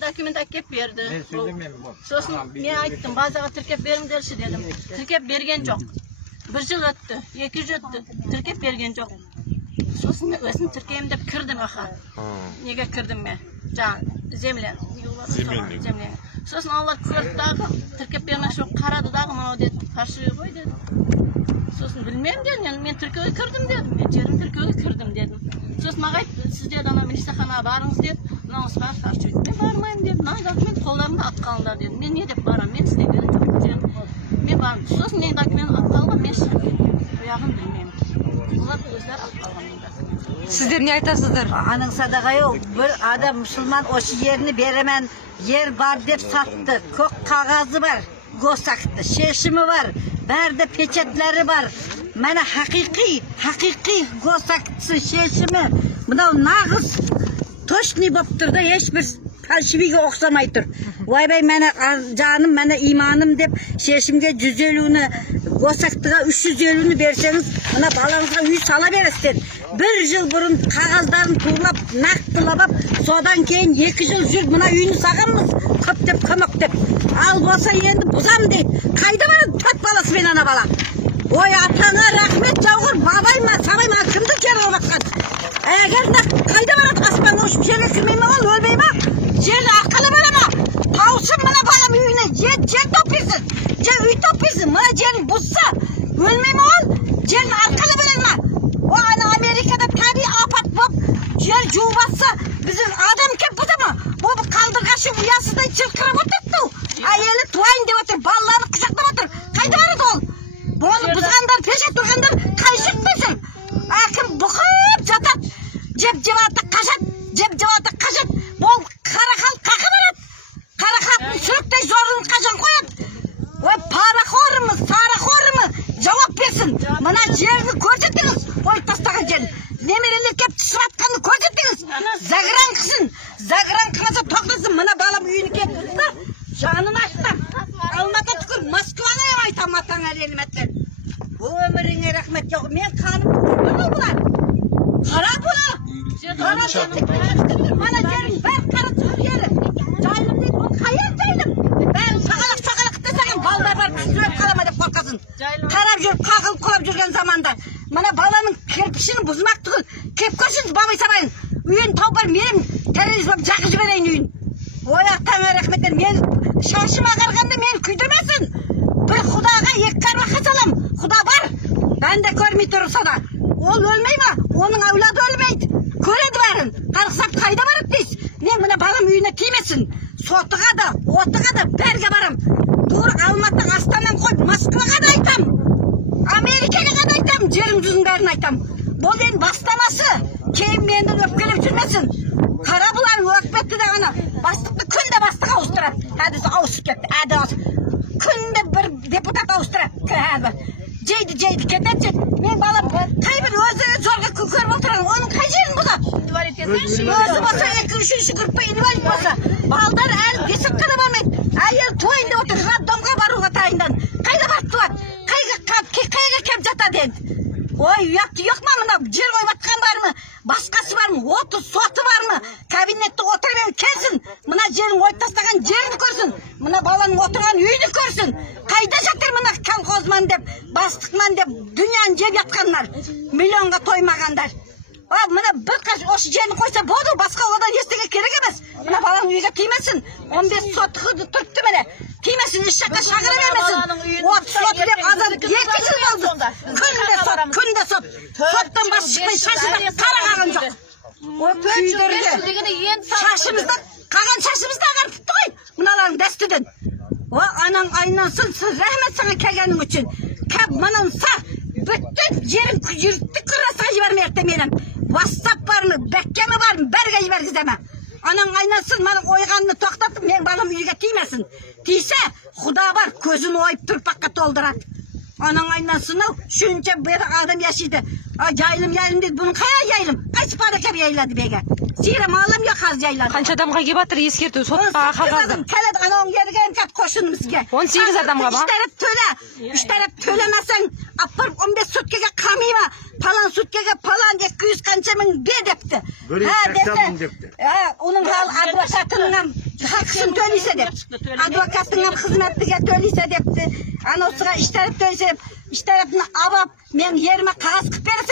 Dökümünü tіркеп berdi. Sosun men ayttım, bazaga tіркеп berіңдерші dedim. Tіркеп bergen жоқ. 1 жыл өтті, 2 жыл өтті, tіркеп bergen жоқ. Sosun men өзім tіркеймін деп кірдім аха. Неге кірдім мен? Земля. Sosun алар көрді дағы, tіркеп бермекші болып қарады дағы, мынау деді, паршивый ғой деді. Sosun bilmem dedim, men tіркеуге кірдім dedim, мен жерім tіркеуге кірдім dedim. Sosun маған айтты, сіз деді ана милицияханаға барыңыз деді, мынауыңыз бар паршивый. Мен бармаймын дедім, мына документ қолдарымда алып қалыңдар дедім. Мен не деп барамын, мен істеген жоқ. Мен бармын. Сосын мен документ алып қалған, мен шығып кеттім. Ояғын білмеймін. Олар өздері алып қалған мен документ. Сіздер не айтасыздар? Аның садаға yok. Bir adam Müslüman осы yerini беремен, yer бар деп сатты. Көк қағазы бар, госактı, шешімі бар, бәрді печатлері бар. Мәне haqiqiy госактысы, шешімі. Мынау нағыз точный болып тұрды, ешбір фальшивиге оқсамай тұр. Ойбай, мәне жаным, мәне иманым деп шешімге 150-ні, госактыға 350-ні берсеңіз, мына балаңызға үй сала бересіздер. 1 жыл бұрын қағаздарын турлап, нақтылап, содан кейін 2 жыл жүр, мына үйіні сағанмыз, көп деп, көмек деп. Ал болса енді бұзам дейді. Қайда барады 4 баласы мен ана бала? Ой, атаңа рахмет жауғыр, бабайма, сабайма, кімді кері олатқан? Әгер қайда барады аспанға ұшып жерге кірмей ма ол, өлмей ма? Жерді ақылы бала ма? Таусын мына балам үйіне, жер топпайсың, жер үй топпайсың, мына жерін бұзса, өлмей ма ол? Жерін ақылы бала ма? O ana Amerika'da tabii apat bop, yer cuvbatsa bizim adam kep bu da mı? Bu kaldırgaşı uyası da çırkırıp oturttu. Ayeli tuayın diye otur, ballarını kısaklap otur. Kayda vardı ol? Bunu buzganlar, peşe durganlar kayışık mısın? Akım bukıp jatat, cep-cevatı kaşat, bol karakal kakımarat. Karakalın sürükte zorun kaşan koyat. O para khor mu, sara khor mu? Cevap versin. Bana yerini görsettiniz. Oy tastağın yerini. Nemereler kep sıratkanını görsettiniz. Zagran kısın. Zagran kınasa toqlasın. Bana balam uyunu kep. Canını açtım. Almata tükür. Moskva'na aytam atana rehmetler. Bu ömrüne rahmet yok. Men kanım kurbanı bular. Kara bular. Kara bular. Bana yerin. Ben kara tükür yeri. Caylım değil. Bu kayar caylım. Ben sağalık desem ballar var. Küstürüp kalama dep korkasın. Karab жүріп, қағылып құлап жүрген заманда. Мана баланың керпішini бұзмақ түгіл. Кеп көрсіңіз, бабай сабайын. Үйін тауып бар, менің террорист болып жақы жіберейін үйін. Ой, ақтаңа рахметтер, мен шашым ағарғанда мен күйдірмесін. Bir Құдаға 2 қарбақа салам. Құда бар. Ben de көрмей тұрса да. Ол өлмей ма? Оның әулады өлмейді. Көреді барын. Қарқсап қайда барып дейсіз? Мен мына балам үйіне тимесін. Сотыға да, отыға да бәрге барам. Dur Алматы Астанан қойып, Москваға да айтам. Америкаға да айтам, жерің жүзін бәрін айтам. Бұл ең бастамасы, кейін мені өпкелеп жүрмесін. Қара бұлар өкметті де ғана, бастықты күнде бастық ауыстырады. Әдісі ауысып кетті, әді ауысып. Күнде бір депутат ауыстырады. Жейді, кетеді. Мен балам, қайбір өзі зорға көріп отырған, оның қай жерін бұзады? Өзі болса, 2-3 группа инвалид болса, балдар әлі бесік қана бармайды. Әйел туайында отыр, домға баруға тайындан. Қайда барып туады? Қайға кеп жатады енді? Ой, ұяқты жоқ ма мына? Жер қойып атқан бар ма? Басқасы бар ма? Соты бар ма? Кабинетті отырып келсін. Мына жерін ойып тастаған жерін көрсін. Мына баланың отырған үйді көрсін. Қайда жатыр мына колхозман деп, бастықман деп, дүнияны жеп жатқандар. Миллионға тоймағандар. Мына бір қаш осы жерін қойса болды, басқа одан естіге керек емес. Мына баланың үйге тимесін. 15 сотығы тұрыпты міне. Тимесін, іс жаққа шағыра бермесін. Сот деп адам 2 жыл болды. Күнде сот. Соттан басы шықпай шашымыз қарағаған жоқ. Күйдерге шашымыздан, қаған шашымызды ағарыпты ғой. Мыналардың дәстіден. Анаң айнансың, сіз рахмет саңа келгенің үшін. Кәп мұнан са, бүттін жерін жүртті күрасыға жібермейді менің. Вастап бармы, бәккемі бармы, бәрге жібергіземі. Анаң айнансың, маның ойғанını тоқтатып, мен балам үйге тимесін. Тисе, Құда бар, көзін ойып тұрпаққа толдырады. Анаң айнансың, шүйінше бір адам яшиді. Жайылым дейді, бұның қай жайылым? Қайсы пара кеп жайлады беге? Сирі малым yok az жайлады. Қанша адамға кеп жатыр ескерту, сотқа қағазы? Келеді, анауың ерген жат қошыным сізге. 18 адамға ба? Үш тарап төлемесең, апарып 15 суткеге қамима, палан суткеге палан 200 қанша мың бер депті. Оның адвокатының хақысын төлейсе деп. Адвокатының қызметтіге төлейсе депті. Анауысыға іш тарап төлейсе деп. İşte abap, men yerime kağız kıp verirse